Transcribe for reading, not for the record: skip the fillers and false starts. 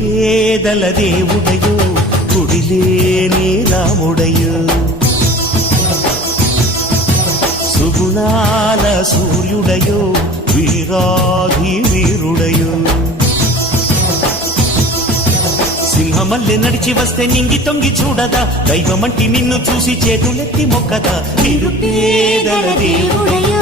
నిరుపేదల దేవుడయో గుడిలేని రాముడయో సుగుణాల సూర్యుడయో వీరాధి వీరుడయో సింహమల్లె నడిచి వస్తే నింగి తొంగి చూడదా దైవమంటి నిన్ను చూసి చేతులెత్తి మొక్కదా నిరుపేదల దేవుడయో